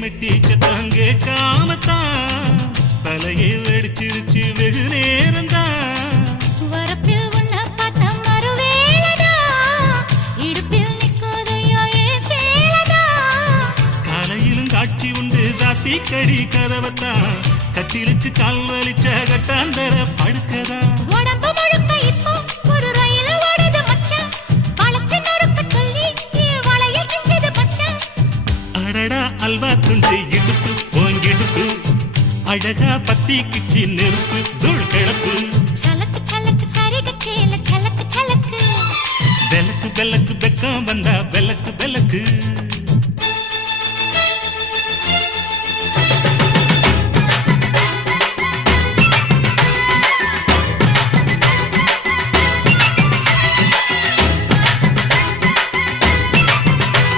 மெட்டி சத்தம் கேட்காமத்தான் தலையை வெடிச்சிருச்சு வெகு நேரம்தான். வரப்பில் உன்ன பார்த்த மறுவேளதா இடுப்பில் நிற்கோதையோ ஏன் சேலதா. காலையிலும் காட்சி உண்டு சாத்தி கடி கதவத்தான் கட்டிலுக்கு கால் வலிச்ச கட்டாந்தர படுக்கதா. உடம்பு முழுக்க இப்போ ஒரு ரயில் ஓடுது மச்சான். வளைச்சு நொறுக்க சொல்லி என் வளையல் கிஞ்சது மச்சான். அடடா அல்வா துண்டு இடுப்பு போங்கிடுப்பு அழகா பத்தி கிச்சி நெருப்பு தூள் கிடப்பு. சலக்கு சலக்கு சரிக சேல சலக்கு சலக்கு பெலக்கு பெலக்கு பெக்கம் வந்தா பெலக்கு பெலக்கு